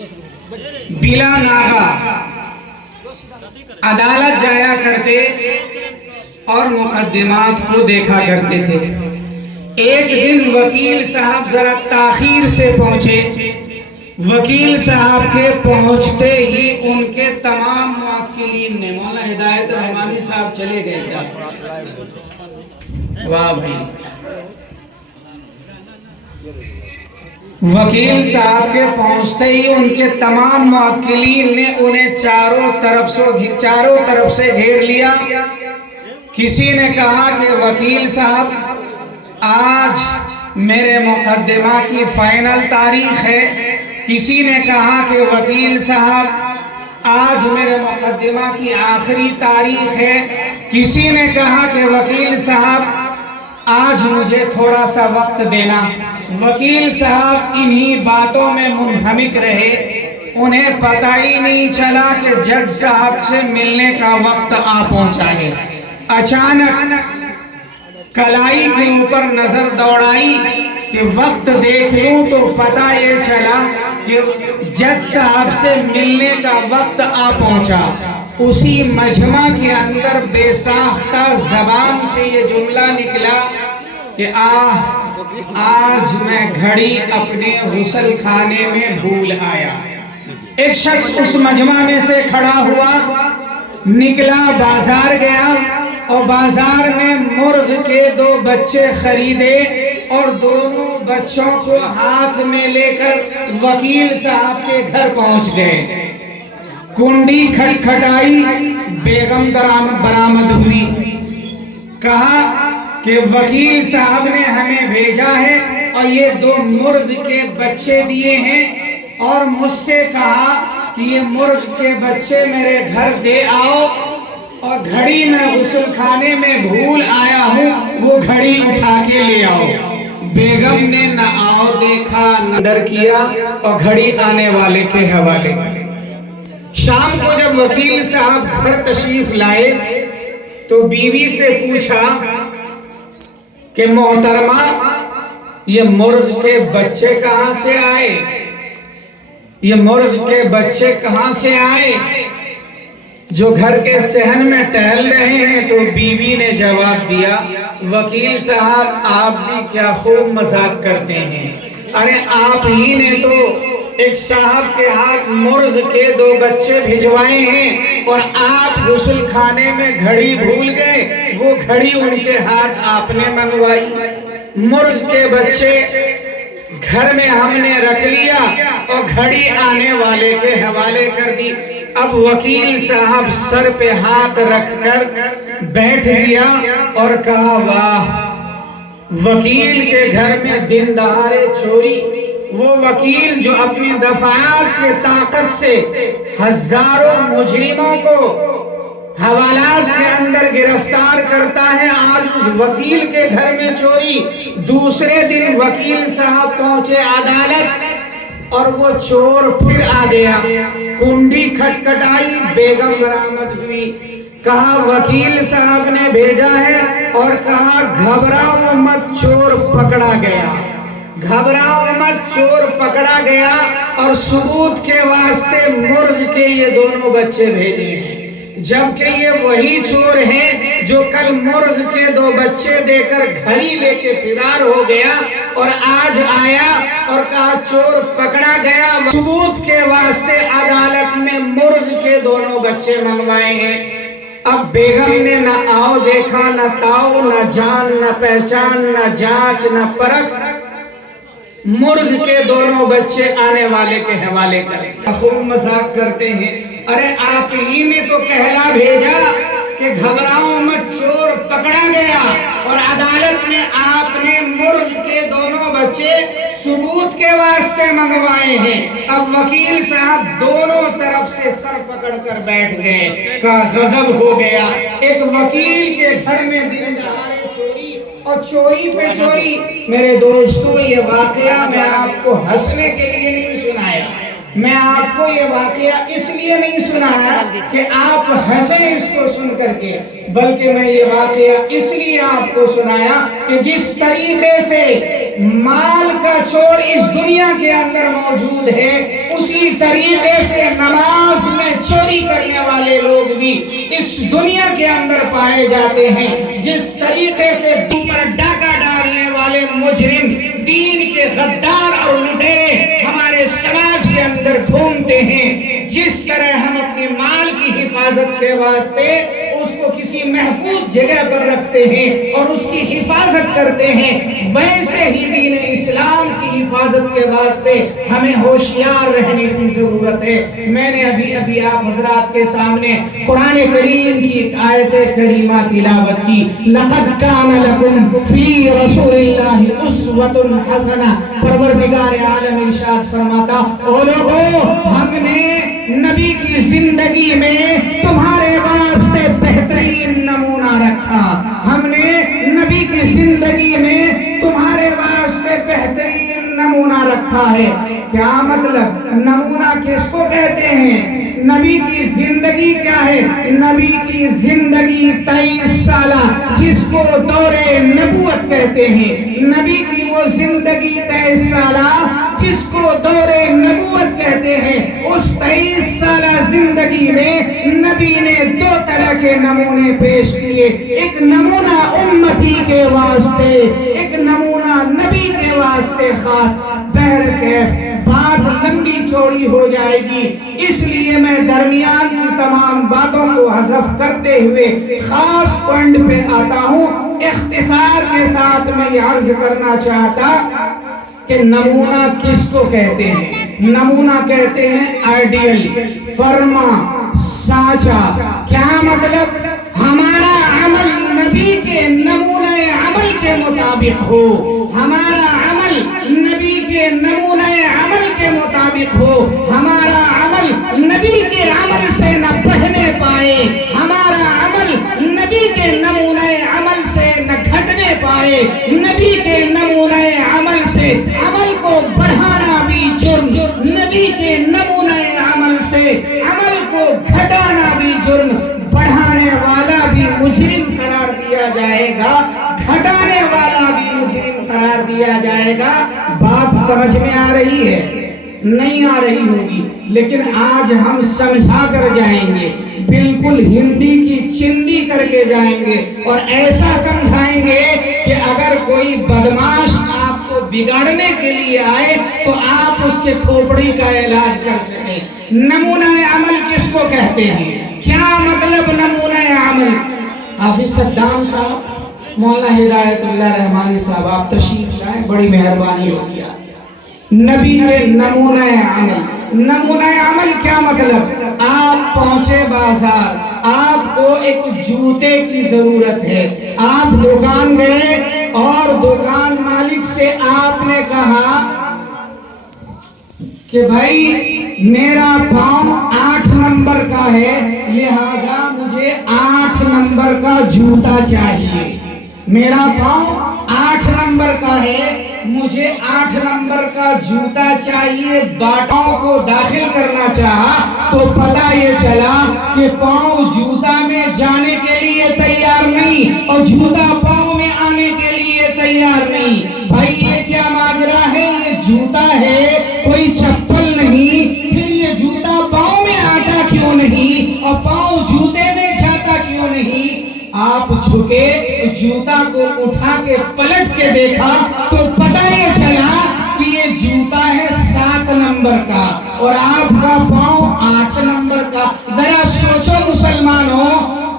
بلا ناغہ عدالت جایا کرتے اور مقدمات کو دیکھا کرتے تھے۔ ایک دن وکیل صاحب ذرا تاخیر سے پہنچے۔ وکیل صاحب کے پہنچتے ہی ان کے تمام موکلین نے، مولانا ہدایت رحمانی صاحب چلے گئے کیا؟ واہ بھائی، وکیل صاحب کے پہنچتے ہی ان کے تمام موکلین نے انہیں چاروں طرف سے گھیر لیا۔ کسی نے کہا کہ وکیل صاحب آج میرے مقدمہ کی فائنل تاریخ ہے۔ کسی نے کہا کہ وکیل صاحب آج میرے مقدمہ کی آخری تاریخ ہے۔ کسی نے کہا کہ وکیل صاحب آج مجھے تھوڑا سا وقت دینا۔ وکیل صاحب انہی باتوں میں منہمک رہے، انہیں پتہ ہی نہیں چلا کہ جج صاحب سے ملنے کا وقت آ پہنچا ہے۔ اچانک کلائی کے اوپر نظر دوڑائی کہ وقت دیکھ لوں تو پتہ یہ چلا کہ جج صاحب سے ملنے کا وقت آ پہنچا۔ اسی مجمع کے اندر بے ساختہ زبان سے یہ جملہ نکلا کہ آج میں گھڑی اپنے غسل خانے میں بھول آیا۔ ایک شخص اس مجمع میں سے کھڑا ہوا، نکلا بازار گیا اور بازار میں مرغ کے 2 بچے خریدے اور دونوں بچوں کو ہاتھ میں لے کر وکیل صاحب کے گھر پہنچ گئے۔ کنڈی کھٹکھٹائی، بیگم برآمد ہوئی۔ کہا کہ وکیل صاحب نے ہمیں بھیجا ہے اور یہ 2 مرغ کے بچے دیے ہیں اور مجھ سے کہا کہ یہ مرغ کے بچے میرے گھر دے آؤ، اور گھڑی میں غسل خانے میں بھول آیا ہوں، وہ گھڑی اٹھا کے لے آؤ۔ بیگم نے نہ آؤ دیکھا نہ در کیا اور گھڑی آنے والے کے حوالے۔ شام کو جب وکیل صاحب گھر تشریف لائے تو بیوی سے پوچھا کہ محترمہ یہ مرغ کے بچے کہاں سے آئے؟ یہ مرغ کے بچے کہاں سے آئے جو گھر کے صحن میں ٹہل رہے ہیں؟ تو بیوی نے جواب دیا، وکیل صاحب آپ بھی کیا خوب مذاق کرتے ہیں، ارے آپ ہی نے تو ایک صاحب کے ہاتھ مرغ کے 2 بچے بھجوائے ہیں اور آپ غسل خانے میں گھڑی بھول گئے، وہ گھڑی ان کے ہاتھ آپ نے منگوائی۔ مرغ کے بچے گھر میں ہم نے رکھ لیا اور گھڑی آنے والے کے حوالے کر دی۔ اب وکیل صاحب سر پہ ہاتھ رکھ کر بیٹھ گیا اور کہا، واہ، وکیل کے گھر میں دن دہاڑے چوری، وہ وکیل جو اپنی دفعات کے طاقت سے ہزاروں مجرموں کو حوالات کے اندر گرفتار کرتا ہے، آج اس وکیل کے گھر میں چوری۔ دوسرے دن وکیل صاحب پہنچے عدالت اور وہ چور پھر آ گیا۔ کنڈی کھٹکھٹائی، بیگم برآمد ہوئی۔ کہا وکیل صاحب نے بھیجا ہے اور کہا گھبراؤ مت، چور پکڑا گیا۔ گھبراؤ مت، چور پکڑا گیا اور ثبوت کے واسطے مرغ کے یہ 2 بچے بھیجے ہیں، جبکہ یہ وہی چور ہیں جو کل مرغ کے 2 بچے دے کر گھڑی لے کے فرار ہو گیا اور آج آیا اور کہا چور پکڑا گیا۔ ثبوت کے واسطے عدالت میں مرغ کے 2 بچے منگوائے ہیں۔ اب بیگم نے نہ آؤ دیکھا، نہ تاؤ، نہ جان، نہ پہچان، نہ جانچ، نہ پرکھ، مرغ کے 2 بچے آنے والے کے حوالے کر خوب مذاق کرتے ہیں۔ ارے آپ ہی نے تو کہلا بھیجا کہ گھبراؤ مت، چور پکڑا گیا، اور عدالت میں آپ نے مرغ کے 2 بچے ثبوت کے واسطے منگوائے ہیں۔ اب وکیل صاحب دونوں طرف سے سر پکڑ کر بیٹھ گئے، کا غضب ہو گیا۔ ایک وکیل کے گھر میں دن دہاڑے چوری اور چوری پہ چوری۔ میرے دوستو، یہ واقعہ میں آپ کو ہنسنے کے لیے نہیں سنایا، میں آپ کو یہ واقعہ اس لیے نہیں سنایا کہ آپ ہنسیں اس کو سن کر کے، بلکہ میں یہ واقعہ اس لیے آپ کو سنایا کہ جس طریقے سے مال کا چور اس دنیا کے اندر موجود ہے، اسی طریقے سے نماز میں چوری کرنے والے لوگ بھی اس دنیا کے اندر پائے جاتے ہیں۔ جس طریقے سے دین پر ڈاکہ ڈالنے والے مجرم، دین کے غدار اور لٹیرے ہمارے سماج کے اندر گھومتے ہیں، جس طرح ہم اپنے مال کی حفاظت کے واسطے اس کو کسی محفوظ جگہ پر رکھتے ہیں اور اس کی حفاظت کرتے ہیں، ویسے ہی دین اسلام کی حفاظت کے واسطے ہمیں ہوشیار رہنے کی ضرورت ہے۔ میں نے ابھی آپ حضرات کے سامنے قرآن کریم کی ایک آیت کریمہ تلاوت کی، لَقَدْ كَانَ لَكُمْ فِي رَسُولِ اللَّهِ أُسْوَةٌ حَسَنَةٌ۔ پروردگار عالم ارشاد فرماتا، او لوگو ہم نے نبی کی زندگی میں تمہارے واسطے بہترین نمونہ رکھا، ہم نے نبی کی زندگی میں تمہارے واسطے بہترین نمونہ رکھا ہے۔ کیا مطلب؟ نمونہ کس کو کہتے ہیں؟ نبی کی زندگی کیا ہے؟ نبی کی زندگی 23 سالہ جس کو دور نبوت کہتے ہیں، نبی کی وہ زندگی 23 سالہ جس کو دور نبوت کہتے ہیں، اس 23 سالہ زندگی میں نبی نے 2 طرح کے نمونے پیش کیے، ایک نمونہ امتی کے واسطے، ایک نمونہ نبی کے واسطے خاص۔ بہرکیف بات لمبی چوڑی ہو جائے گی، اس لیے میں درمیان کی تمام باتوں کو حذف کرتے ہوئے خاص پوائنٹ پہ آتا ہوں۔ اختصار کے ساتھ میں یہ عرض کرنا چاہتا کہ نمونہ کس کو کہتے ہیں؟ نمونہ کہتے ہیں آئیڈیل، فرما، سانچہ۔ کیا مطلب؟ ہمارا عمل نبی کے نمونہ عمل کے مطابق ہو، ہمارا عمل نبی کے نمونہ عمل کے مطابق ہو، ہمارا عمل نبی کے عمل سے نہ بہنے پائے، ہمارا عمل نبی کے نمونہ عمل سے نہ گھٹنے پائے، نبی کے نمونہ عمل سے عمل کو بڑھانا بھی جرم، نبی کے نمونہ عمل سے عمل کو گھٹانا بھی جرم۔ بڑھانے والا بھی مجرم قرار دیا جائے گا، گھٹانے والا بھی مجرم قرار دیا جائے گا۔ بات سمجھ میں آ رہی ہے؟ نہیں آ رہی ہوگی، لیکن آج ہم سمجھا کر جائیں گے، بالکل ہندی کی چندی کر کے جائیں گے، اور ایسا سمجھائیں گے کہ اگر کوئی بدماش آپ کو بگاڑنے کے لیے آئے تو آپ اس کے کھوپڑی کا علاج کر سکیں۔ نمونہ عمل کس کو کہتے ہیں؟ کیا مطلب نمونہ عمل؟ حافظ صدام صاحب، مولانا ہدایت اللہ رحمانی صاحب، آپ تشریف لائیں، بڑی مہربانی ہوگی۔ نبی کے نمونہ عمل، نمونہ عمل کیا مطلب؟ آپ پہنچے بازار، آپ کو ایک جوتے کی ضرورت ہے، آپ دکان گئے اور دکان مالک سے آپ نے کہا کہ بھائی میرا پاؤں 8 نمبر کا ہے، لہذا مجھے 8 نمبر کا جوتا چاہیے، میرا پاؤں 8 نمبر کا ہے، مجھے 8 نمبر کا جوتا چاہیے۔ باٹوں کو داخل کرنا چاہا تو پتہ یہ چلا کہ پاؤں جوتا میں جانے کے لیے تیار نہیں اور جوتا پاؤں میں آنے کے لیے تیار نہیں۔ بھائی یہ کیا ماجرا ہے؟ یہ جوتا ہے، کوئی چپل نہیں، پھر یہ جوتا پاؤں میں آتا کیوں نہیں اور پاؤں جوتے میں جاتا کیوں نہیں؟ آپ جھکے، جوتا کو اٹھا کے پلٹ کے دیکھا تو پتہ یہ چلا کہ یہ جوتا ہے 7 نمبر کا اور آپ کا پاؤں 8 نمبر کا۔ ذرا سوچو مسلمانوں،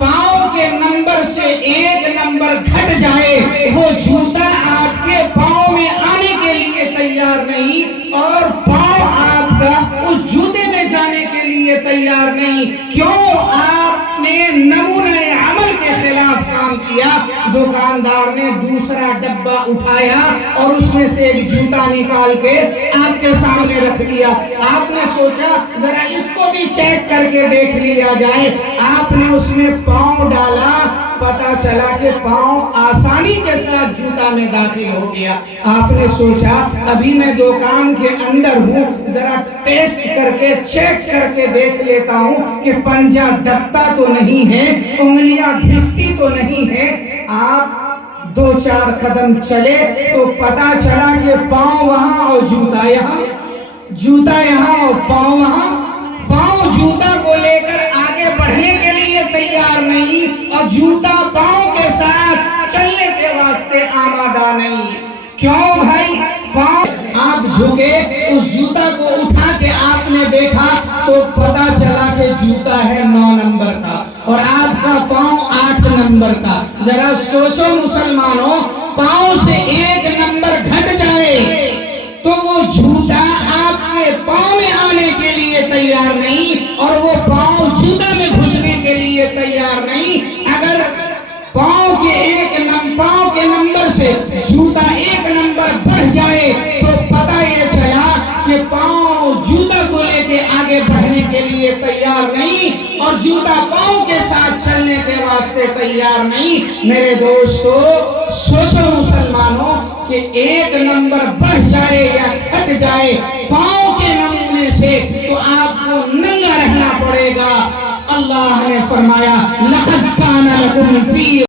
پاؤں کے نمبر سے 1 نمبر گھٹ جائے، وہ جوتا آپ کے پاؤں میں آنے کے لیے تیار نہیں اور پاؤں آپ کا اس جوتے میں جانے کے لیے تیار نہیں۔ کیوں؟ آپ نے نمونہ عمل کے خلاف کام کیا۔ دکاندار نے دوسرا ڈبہ اٹھایا اور اس میں سے ایک جوتا نکال کے آپ کے سامنے رکھ دیا۔ آپ نے سوچا ذرا اس کو بھی چیک کر کے دیکھ لیا جائے۔ آپ نے اس میں پاؤں ڈالا، پتا چلا کہ پاؤں آسانی کے ساتھ جوتا میں داخل ہو گیا۔ آپ نے سوچا ابھی میں دکان کے اندر ہوں، ذرا ٹیسٹ کر کے چیک کر کے دیکھ لیتا ہوں کہ پنجہ دبتا تو نہیں ہے، انگلیاں گھستی تو نہیں ہے۔ آپ دو چار قدم چلے تو پتا چلا کہ پاؤں وہاں اور جوتا یہاں، جوتا یہاں اور پاؤں وہاں، پاؤں جوتا کو لے کر آگے بڑھنے کے لیے تیار نہیں اور جوتا پاؤں کے ساتھ چلنے کے واسطے آمادہ نہیں۔ کیوں بھائی؟ پاؤں آپ جھکے، اس جوتا کو اٹھا کے آپ نے دیکھا تو پتا چلا کہ جوتا ہے 9 نمبر کا اور آپ کا پاؤں 8 نمبر کا۔ ذرا سوچو مسلمانوں، پاؤں سے 1 نمبر گھٹ جائے تو وہ جوتا آپ کے پاؤں میں آنے کے لیے تیار نہیں اور وہ پاؤں جوتا میں گھسنے کے لیے تیار نہیں۔ اگر پاؤں کے نمبر سے جوتا 1 نمبر بڑھ جائے تو پتہ یہ چلا کہ پاؤں جوتا کو لے کے آگے بڑھنے کے لیے تیار نہیں اور جوتا پاؤں کے ساتھ چلنے کے واسطے تیار نہیں۔ میرے دوستو سوچو مسلمانوں کہ 1 نمبر بڑھ جائے یا گھٹ جائے پاؤں کے نمونے سے تو آپ کو ننگا رہنا پڑے گا۔ اللہ نے فرمایا لَقَدْ كَانَ لَكُمْ فِي